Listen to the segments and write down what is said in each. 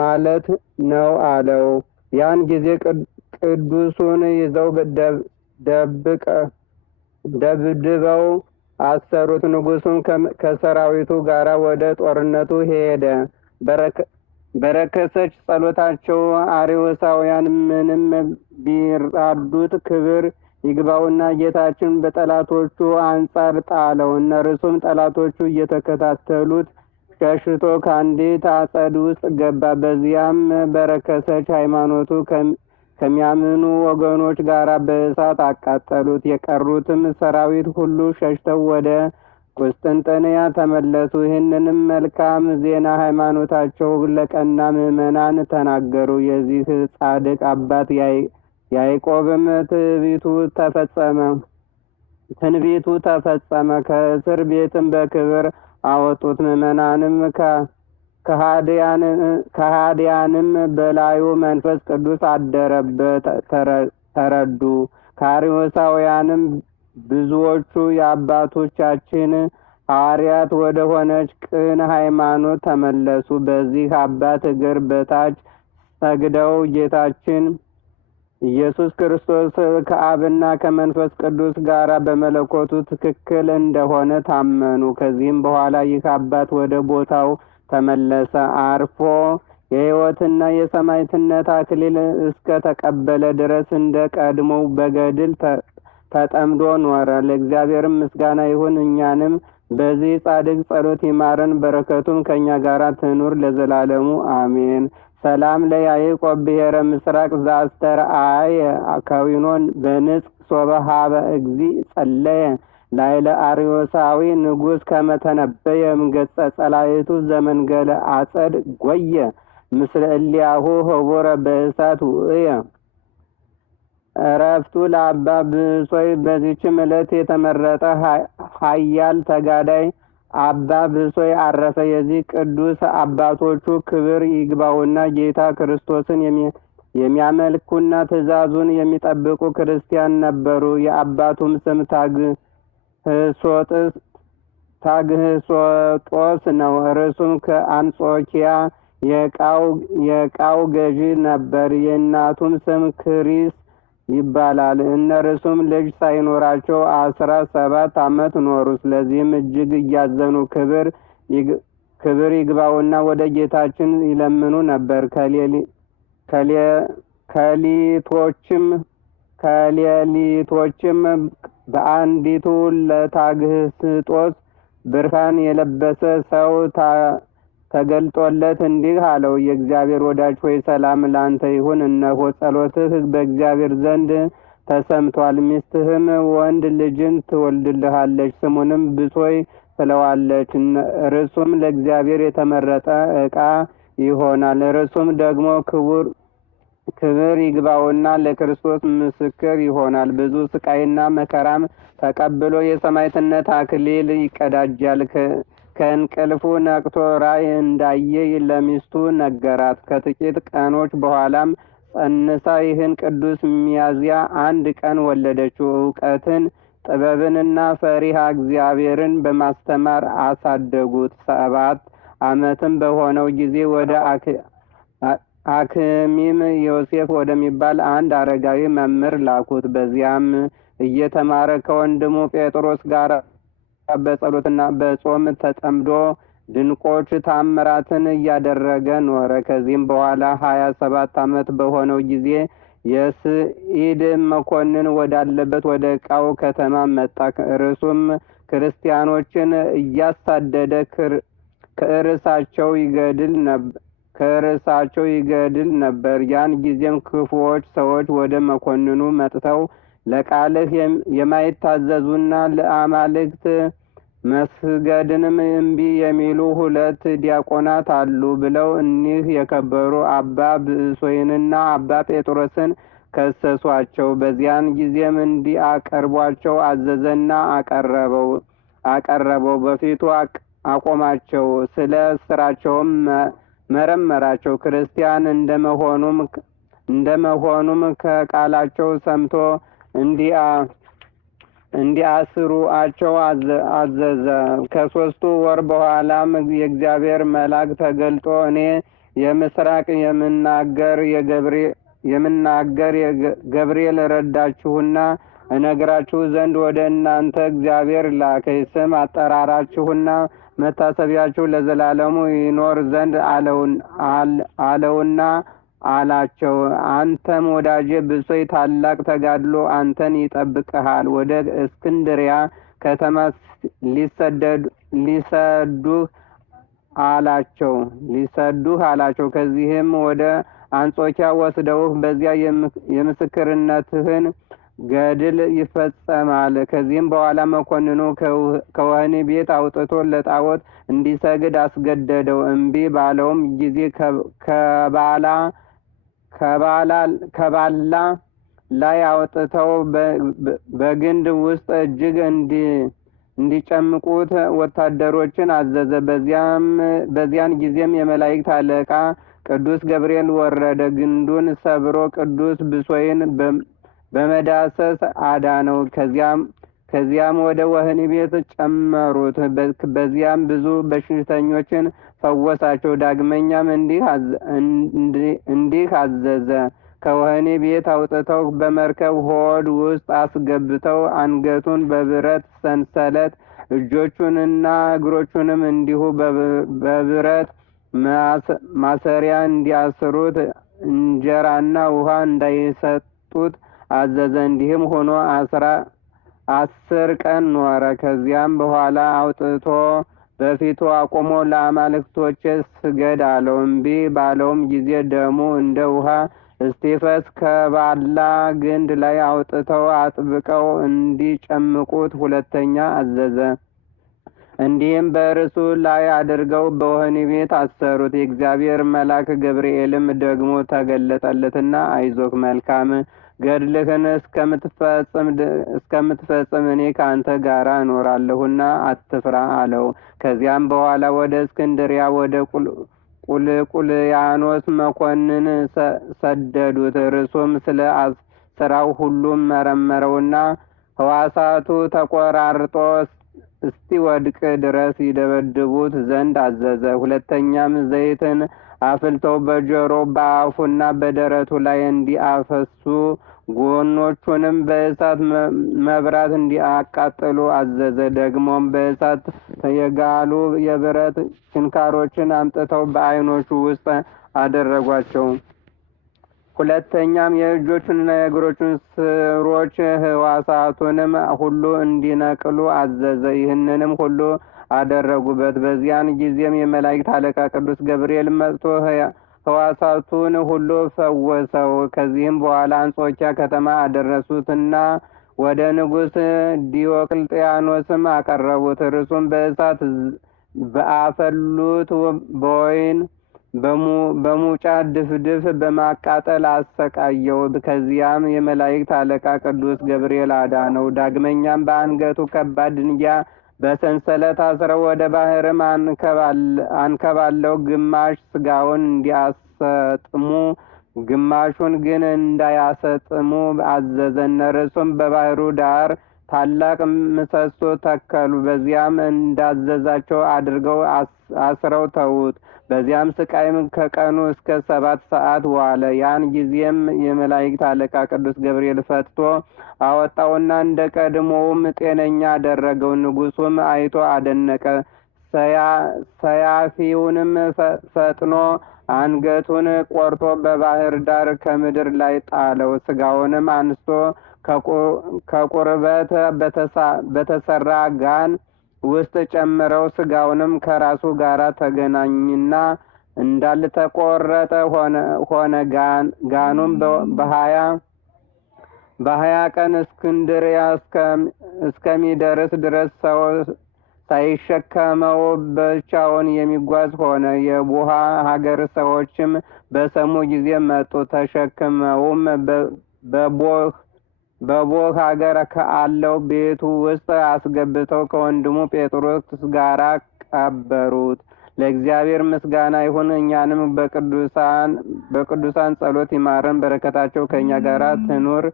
ማለት ነው አለው። ያን ጊዜ ቅዱሱን ይዘው ደብድበው አሰሩት። ንጉሡም ከሰራዊቱ ጋር ወደ ጦርነቱ ሄደ። በረከሰች ጸሎታቸው አርዮሳውያን ምንም ቢራዱት ክብር ይግባውና ጌታችን በጠላቶቹ አንጻር ጣለው። እነርሱም ጠላቶቹ እየተከታተሉት ሸሽቶ ከአንዲት አጸድ ውስጥ ገባ። በዚያም በረከሰች ሃይማኖቱ ከሚያምኑ ወገኖች ጋር በእሳት አቃጠሉት። የቀሩትም ሰራዊት ሁሉ ሸሽተው ወደ ቁስጥንጥንያ ተመለሱ። ይህንንም መልካም ዜና ሃይማኖታቸው ለቀና ምዕመናን ተናገሩ። የዚህ ጻድቅ አባት ያዕቆብም ትንቢቱ ተፈጸመ። ከእስር ቤትም በክብር አወጡት። ምዕመናንም ከሃዲያንም በላዩ መንፈስ ቅዱስ አደረበት ተረዱ። ከአርዮሳውያንም ብዙዎቹ የአባቶቻችን ሐዋርያት ወደ ሆነች ቅን ሃይማኖት ተመለሱ። በዚህ አባት እግር በታች ሰግደው ጌታችን ኢየሱስ ክርስቶስ ከአብና ከመንፈስ ቅዱስ ጋር በመለኮቱ ትክክል እንደሆነ ታመኑ። ከዚህም በኋላ ይህ አባት ወደ ቦታው ተመለሰ። አርፎ የሕይወትና የሰማዕትነት አክሊል እስከ ተቀበለ ድረስ እንደ ቀድሞው በገድል ተጠምዶ ኖረ። ለእግዚአብሔርም ምስጋና ይሁን። እኛንም በዚህ ጻድቅ ጸሎት ይማረን፣ በረከቱም ከእኛ ጋር ትኑር ለዘላለሙ አሜን። ሰላም ለያዕቆብ ብሔረ ምስራቅ ዘአስተርአየ ከዊኖን በንጽ ሶበ ሀበ እግዚእ ጸለየ ላይለ አርዮሳዊ ንጉሥ ከመተነበየ እምገጸ ጸላእቱ ዘመንገለ አጸድ ጐየ ምስለ እሊያሁ ኅቡረ በእሳት ውእየ። እረፍቱ ለአባ ብሶይ። በዚችም ዕለት የተመረጠ ኃያል ተጋዳይ አባ ብሶይ አረፈ። የዚህ ቅዱስ አባቶቹ ክብር ይግባውና ጌታ ክርስቶስን የሚያመልኩና ትእዛዙን የሚጠብቁ ክርስቲያን ነበሩ። የአባቱም ስም ታግህሶጦስ ነው። እርሱም ከአንጾኪያ የዕቃው ገዢ ነበር። የእናቱም ስም ክሪስ ይባላል። እነርሱም ልጅ ሳይኖራቸው 17 ዓመት ኖሩ። ስለዚህም እጅግ እያዘኑ ክብር ይግባውና ወደ ጌታችን ይለምኑ ነበር። ከሌሊቶችም በአንዲቱ ለታግህስጦስ ብርሃን የለበሰ ሰው ተገልጦለት እንዲህ አለው፣ የእግዚአብሔር ወዳጅ ሆይ ሰላም ላንተ ይሁን። እነሆ ጸሎትህ በእግዚአብሔር ዘንድ ተሰምቷል። ሚስትህም ወንድ ልጅን ትወልድልሃለች፣ ስሙንም ብሶይ ትለዋለች። እርሱም ለእግዚአብሔር የተመረጠ ዕቃ ይሆናል። እርሱም ደግሞ ክብር ይግባውና ለክርስቶስ ምስክር ይሆናል። ብዙ ስቃይና መከራም ተቀብሎ የሰማዕትነት አክሊል ይቀዳጃል። ከእንቅልፉ ነቅቶ ራእይ እንዳየ ለሚስቱ ነገራት። ከጥቂት ቀኖች በኋላም ጸንሳ ይህን ቅዱስ ሚያዝያ 1 ቀን ወለደችው። እውቀትን ጥበብንና ፈሪሃ እግዚአብሔርን በማስተማር አሳደጉት። 7 ዓመትም በሆነው ጊዜ ወደ አክሚም ዮሴፍ ወደሚባል አንድ አረጋዊ መምህር ላኩት። በዚያም እየተማረ ከወንድሙ ጴጥሮስ ጋር በጸሎትና በጾም ተጠምዶ ድንቆች ታምራትን እያደረገ ኖረ። ከዚህም በኋላ 27 ዓመት በሆነው ጊዜ የስዒድ መኮንን ወዳለበት ወደ ዕቃው ከተማ መጣ። እርሱም ክርስቲያኖችን እያሳደደ ከእርሳቸው ይገድል ነበር። ያን ጊዜም ክፉዎች ሰዎች ወደ መኮንኑ መጥተው ለቃልህ የማይታዘዙና ለአማልክት መስገድንም እምቢ የሚሉ 2 ዲያቆናት አሉ ብለው እኒህ የከበሩ አባ ብእሶይንና አባ ጴጥሮስን ከሰሷቸው። በዚያን ጊዜም እንዲያቀርቧቸው አዘዘና አቀረበው። በፊቱ አቆማቸው። ስለ ስራቸውም መረመራቸው። ክርስቲያን እንደመሆኑም ከቃላቸው ሰምቶ እንዲያስሩአቸው አዘዘ። ከ3 ወር በኋላም የእግዚአብሔር መልአክ ተገልጦ እኔ የምስራቅ የምናገር ገብርኤል ረዳችሁና እነግራችሁ ዘንድ ወደ እናንተ እግዚአብሔር ላከኝ። ስም አጠራራችሁና መታሰቢያችሁ ለዘላለሙ ይኖር ዘንድ አለውና አላቸው። አንተም ወዳጄ ብሶይ ታላቅ ተጋድሎ አንተን ይጠብቅሃል። ወደ እስክንድሪያ ከተማ ሊሰዱህ አላቸው። ከዚህም ወደ አንጾኪያ ወስደውህ በዚያ የምስክርነትህን ገድል ይፈጸማል። ከዚህም በኋላ መኮንኑ ከወህኒ ቤት አውጥቶ ለጣዖት እንዲሰግድ አስገደደው። እምቢ ባለውም ጊዜ ከባላ ላይ አውጥተው በግንድ ውስጥ እጅግ እንዲጨምቁት ወታደሮችን አዘዘ። በዚያን ጊዜም የመላእክት አለቃ ቅዱስ ገብርኤል ወረደ። ግንዱን ሰብሮ ቅዱስ ብሶይን በመዳሰስ አዳነው። ከዚያም ወደ ወህኒ ቤት ጨመሩት። በዚያም ብዙ በሽተኞችን ፈወሳቸው። ዳግመኛም እንዲህ አዘዘ። ከወህኒ ቤት አውጥተው በመርከብ ሆድ ውስጥ አስገብተው አንገቱን በብረት ሰንሰለት እጆቹንና እግሮቹንም እንዲሁ በብረት ማሰሪያ እንዲያስሩት እንጀራና ውሃ እንዳይሰጡት አዘዘ። እንዲህም ሆኖ 10 ቀን ኖረ። ከዚያም በኋላ አውጥቶ በፊቱ አቁሞ ለአማልክቶቼ ስገድ አለው። እምቢ ባለውም ጊዜ ደሙ እንደ ውሃ እስቲፈስ ከባላ ግንድ ላይ አውጥተው አጥብቀው እንዲጨምቁት ሁለተኛ አዘዘ። እንዲህም በእርሱ ላይ አድርገው በወህኒ ቤት አሰሩት። የእግዚአብሔር መልአክ ገብርኤልም ደግሞ ተገለጠለትና አይዞህ መልካም ገድልህን እስከምትፈጽም እኔ ከአንተ ጋር እኖራለሁና አትፍራ አለው። ከዚያም በኋላ ወደ እስክንድሪያ ወደ ቁልቁልያኖስ መኮንን ሰደዱት። እርሱም ስለ ስራው ሁሉም መረመረውና ሕዋሳቱ ተቆራርጦ እስቲወድቅ ድረስ ይደበድቡት ዘንድ አዘዘ። ሁለተኛም ዘይትን አፍልተው በጆሮ በአፉና በደረቱ ላይ እንዲያፈሱ ጎኖቹንም በእሳት መብራት እንዲያቃጥሉ አዘዘ። ደግሞም በእሳት የጋሉ የብረት ችንካሮችን አምጥተው በዓይኖቹ ውስጥ አደረጓቸው። ሁለተኛም የእጆቹንና የእግሮቹን ስሮች ሕዋሳቱንም ሁሉ እንዲነቅሉ አዘዘ። ይህንንም ሁሉ አደረጉበት። በዚያን ጊዜም የመላእክት አለቃ ቅዱስ ገብርኤል መጥቶ ሕዋሳቱን ሁሉ ፈወሰው። ከዚህም በኋላ አንጾኪያ ከተማ አደረሱትና ወደ ንጉሥ ዲዮቅልጥያኖስም አቀረቡት። እርሱም በእሳት በአፈሉት በወይን በሙጫ ድፍድፍ በማቃጠል አሰቃየው። ከዚያም የመላእክት አለቃ ቅዱስ ገብርኤል አዳነው። ዳግመኛም በአንገቱ ከባድ ድንጋይ በሰንሰለት አስረው ወደ ባህርም አንከባለው ግማሽ ስጋውን እንዲያሰጥሙ ግማሹን ግን እንዳያሰጥሙ አዘዘ። እነርሱም በባህሩ ዳር ታላቅ ምሰሶ ተከሉ። በዚያም እንዳዘዛቸው አድርገው አስረው ተዉት። በዚያም ስቃይም ከቀኑ እስከ 7 ሰዓት ዋለ። ያን ጊዜም የመላእክት አለቃ ቅዱስ ገብርኤል ፈትቶ አወጣውና እንደ ቀድሞውም ጤነኛ አደረገው። ንጉሡም አይቶ አደነቀ። ሰያፊውንም ፈጥኖ አንገቱን ቆርጦ በባህር ዳር ከምድር ላይ ጣለው። ስጋውንም አንስቶ ከቁርበት በተሰራ ጋን ውስጥ ጨምረው ስጋውንም ከራሱ ጋር ተገናኝና እንዳልተቆረጠ ሆነ። ጋኑም በ20 ቀን እስክንድርያ እስከሚደርስ ድረስ ሰው ሳይሸከመው ብቻውን የሚጓዝ ሆነ። የቡሃ ሀገር ሰዎችም በሰሙ ጊዜ መጡ። ተሸክመውም በቦህ ሀገር ከአለው ቤቱ ውስጥ አስገብተው ከወንድሙ ጴጥሮስ ጋር ቀበሩት። ለእግዚአብሔር ምስጋና ይሁን። እኛንም በቅዱሳን ጸሎት ይማረን። በረከታቸው ከእኛ ጋር ትኑር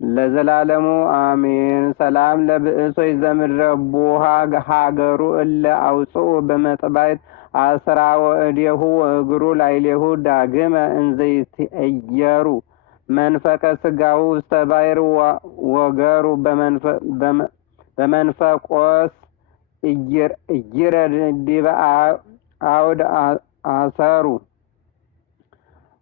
ለዘላለሙ አሜን። ሰላም ለብእሶይ ዘምድረ ቡሃ ሀገሩ እለ አውፅኡ በመጥባይት አስራ ወእዴሁ ወእግሩ ላዕሌሁ ዳግመ እንዘይትዔየሩ መንፈቀ ሥጋሁ ውስተ ባሕር ወገሩ በመንፈቆስ ኢይረድ ዲበ አውድ አሰሩ።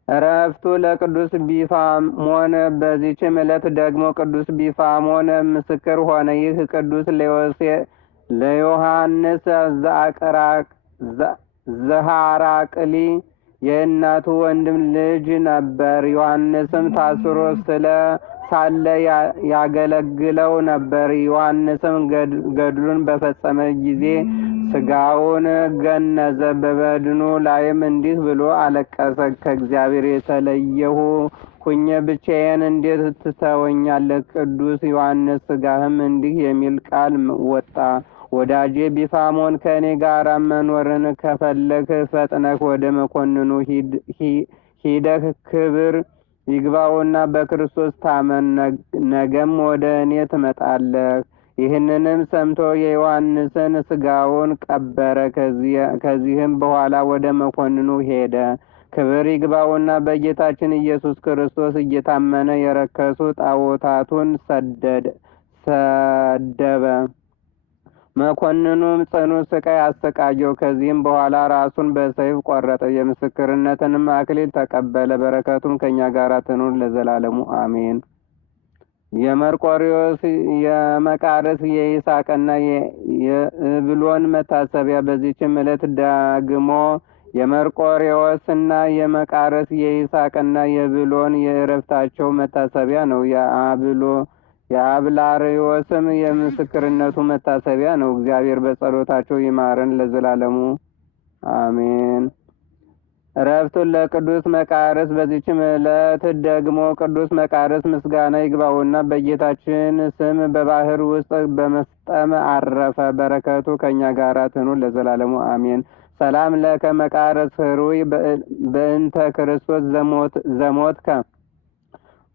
ዕረፍቱ ለቅዱስ ቢፋሞን። በዚችም ዕለት ደግሞ ቅዱስ ቢፋሞን ምስክር ሆነ። ይህ ቅዱስ ለዮሐንስ ዘሐራቅሊ የእናቱ ወንድም ልጅ ነበር። ዮሐንስም ታስሮ ሳለ ያገለግለው ነበር። ዮሐንስም ገድሉን በፈጸመ ጊዜ ሥጋውን ገነዘ። በበድኑ ላይም እንዲህ ብሎ አለቀሰ። ከእግዚአብሔር የተለየሁ ሁኜ ብቻዬን እንዴት ትተወኛለህ? ቅዱስ ዮሐንስ ሥጋህም እንዲህ የሚል ቃል ወጣ። ወዳጄ ቢፋሞን ከእኔ ጋር መኖርን ከፈለክ ፈጥነህ ወደ መኮንኑ ሂደህ ክብር ይግባውና በክርስቶስ ታመን፣ ነገም ወደ እኔ ትመጣለህ። ይህንንም ሰምቶ የዮሐንስን ሥጋውን ቀበረ። ከዚህም በኋላ ወደ መኮንኑ ሄደ። ክብር ይግባውና በጌታችን ኢየሱስ ክርስቶስ እየታመነ የረከሱ ጣዖታቱን ሰደበ። መኮንኑም ጽኑ ስቃይ አሰቃየው። ከዚህም በኋላ ራሱን በሰይፍ ቆረጠ። የምስክርነትንም አክሊል ተቀበለ። በረከቱም ከእኛ ጋር ትኑር ለዘላለሙ አሜን። የመርቆሬዎስ የመቃርስ የይስሐቅና የእብሎን መታሰቢያ። በዚችም ዕለት ደግሞ የመርቆሬዎስና የመቃርስ የይስሐቅና የእብሎን የዕረፍታቸው መታሰቢያ ነው። የአብላርዮስም የምስክርነቱ መታሰቢያ ነው። እግዚአብሔር በጸሎታቸው ይማረን ለዘላለሙ አሜን። ዕረፍቱን ለቅዱስ መቃርስ። በዚችም ዕለት ደግሞ ቅዱስ መቃርስ ምስጋና ይግባውና በጌታችን ስም በባህር ውስጥ በመስጠም አረፈ። በረከቱ ከእኛ ጋር ትኑር ለዘላለሙ አሜን። ሰላም ለከ መቃርስ ህሩይ በእንተ ክርስቶስ ዘሞትከ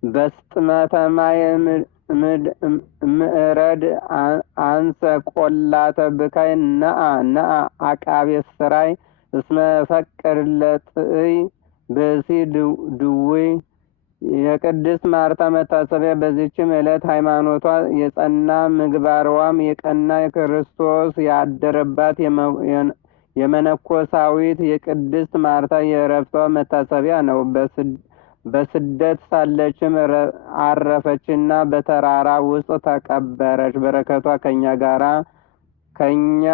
በስጥመተ ማይ ምዕረድ አንሰ ቆላተ ብካይ ነአ አቃቤ ስራይ እስመ ፈቅር ለጥእይ ብእሲ ድውይ። የቅድስት ማርታ መታሰቢያ። በዚችም ዕለት ሃይማኖቷ የጸና ምግባርዋም የቀና ክርስቶስ ያደረባት የመነኮሳዊት የቅድስት ማርታ የዕረፍቷ መታሰቢያ ነው። በስደት ሳለችም አረፈችና በተራራ ውስጥ ተቀበረች። በረከቷ ከእኛ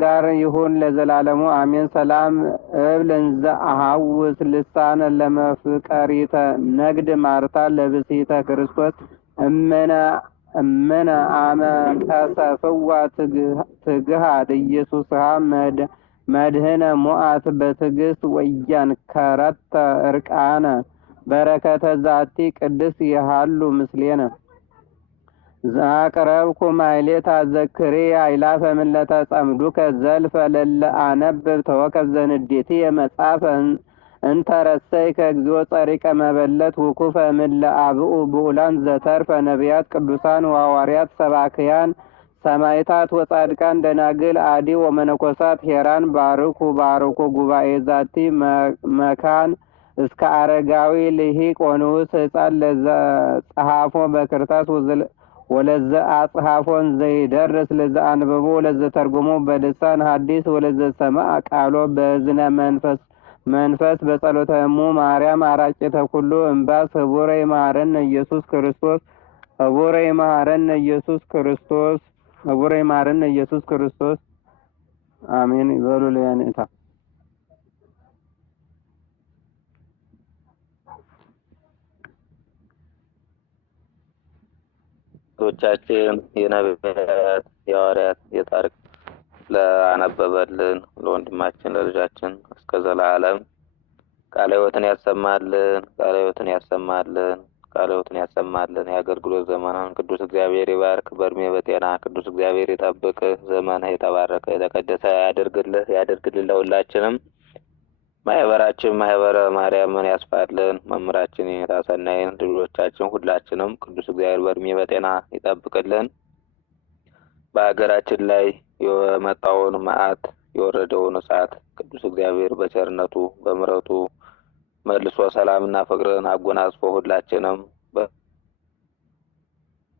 ጋር ይሁን ለዘላለሙ አሜን። ሰላም እብል እንዘ አሐውስ ልሳነ ለመፍቀሪተ ነግድ ማርታ ለብሲተ ክርስቶስ እመነ አመ ከሰፍዋ ትግሃድ ኢየሱስሃ መድህነ ሞአት በትዕግስት ወያን ከረተ እርቃነ በረከተ ዛቲ ቅድስ ይሃሉ ምስሌነ ዛቅረብኩ ማይሌት አዘክሬ አይላፈ ምለተ ጸምዱከ ዘልፈ ለለ አነብብ ተወከብ ዘንዴቲ የመጽሐፈ እንተረሰይ ከእግዚኦ ጸሪቀ መበለት ውኩፈ ምለ አብኡ ብኡላን ዘተርፈ ነቢያት ቅዱሳን ወሐዋርያት ሰባክያን ሰማይታት ወጻድቃን ደናግል አዲ ወመነኮሳት ሄራን ባርኩ ጉባኤ ዛቲ መካን እስከ አረጋዊ ልሂቅ ወንዑስ ሕፃን ለዘ ጸሐፎ በክርታስ ወለዘ አጽሐፎን ዘይደርስ ለዘ አንብቦ ወለዘ ተርጉሞ በልሳን ሐዲስ ወለዘ ሰማዕ ቃሎ በእዝነ መንፈስ በጸሎተ እሙ ማርያም አራቂተ ኩሉ እምባስ ህቡረ ይማረነ ኢየሱስ ክርስቶስ ህቡረ ይማረነ ኢየሱስ ክርስቶስ ህቡረ ይማረነ ኢየሱስ ክርስቶስ አሜን። ይበሉ ለያኔታ ቶቻችን የነቢያት የሐዋርያት የታሪክ ለአነበበልን ለወንድማችን ለልጃችን እስከ ዘላለም ቃለ ሕይወትን ያሰማልን፣ ቃለ ሕይወትን ያሰማልን፣ ቃለ ሕይወትን ያሰማልን። የአገልግሎት ዘመናን ቅዱስ እግዚአብሔር ይባርክ። በእድሜ በጤና ቅዱስ እግዚአብሔር ይጠብቅህ። ዘመንህ የተባረከ የተቀደሰ ያደርግልን። ለሁላችንም ማህበራችን ማህበረ ማርያምን ያስፋልን። መምህራችን የታሰናይን ልጆቻችን ሁላችንም ቅዱስ እግዚአብሔር በእድሜ በጤና ይጠብቅልን። በሀገራችን ላይ የመጣውን መዓት የወረደውን እሳት ቅዱስ እግዚአብሔር በቸርነቱ በምሕረቱ መልሶ ሰላምና ፍቅርን አጎናጽፎ ሁላችንም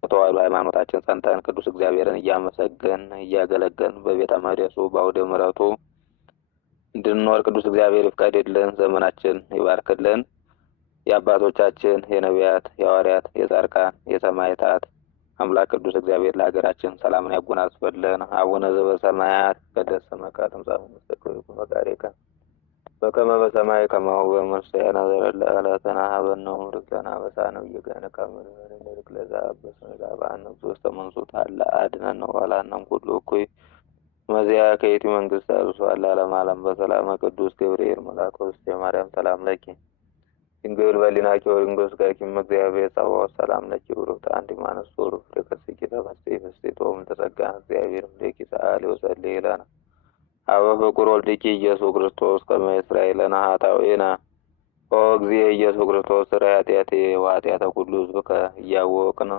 በተዋሕዶ ሃይማኖታችን ጸንተን ቅዱስ እግዚአብሔርን እያመሰገን እያገለገልን በቤተ መቅደሱ በአውደ ምሕረቱ እንድንኖር ቅዱስ እግዚአብሔር ይፍቀድልን፣ ዘመናችን ይባርክልን። የአባቶቻችን የነቢያት፣ የሐዋርያት፣ የጻድቃን፣ የሰማዕታት አምላክ ቅዱስ እግዚአብሔር ለሀገራችን ሰላምን ያጎናጽፍልን። አቡነ ዘበሰማያት ይትቀደስ ስምከ ትምጻእ መንግሥትከ ወይኩን ፈቃድከ በከመ በሰማይ ከማሁ በምድር ሲሳየነ ዘለለዕለትነ ሀበነ ወኅድግ ለነ አበሳነ ወጌጋየነ ከመ ንሕነኒ ለዘአበሰ ወለዘአብአነ ውስተ መንሱት አላ አድኅነነ ወባልሐነ ኩሉ እኩይ መዚያ ከየቲ መንግስት አብሷል ዓለም ዓለም በሰላም ቅዱስ ገብርኤል መልአክ ውስጥ የማርያም ሰላም ለኪ ድንግል በሊናኪ ወድንግል ስጋኪ እግዚአብሔር ጸባኦት ሰላም ለኪ ብሩክት አንቲ እምአንስቶ ፍሬ ከርሥኪ ተፈሥሒ ፍሥሕት ወእምተጸጋ እግዚአብሔር እምኔኪ ሰአሊ ወጸልዪ ለነ አበ ፍቁር ወልድኪ ኢየሱስ ክርስቶስ ከመ ይሥረይ ለነ ኃጣውኢነ ኦ እግዚእ ኢየሱስ ክርስቶስ ሥራይ ኃጢአቴ ወኃጢአተ ኩሉ ሕዝብ እያወቅን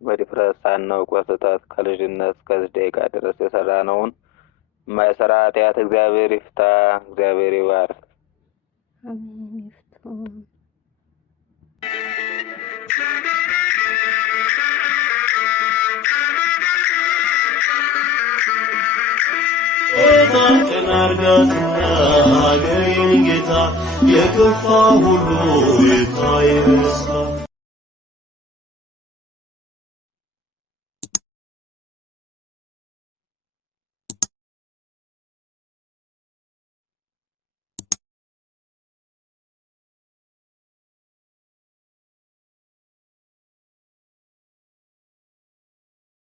በድፍረት ሳናውቅ በስህተት ከልጅነት እስከዚህ ደቂቃ ድረስ የሰራነውን የማይሰራ ኃጢአት እግዚአብሔር ይፍታ። እግዚአብሔር ይባርክ። አሜን። ይፍቱ። ጌታ የከፋ ሁሉ ይታይ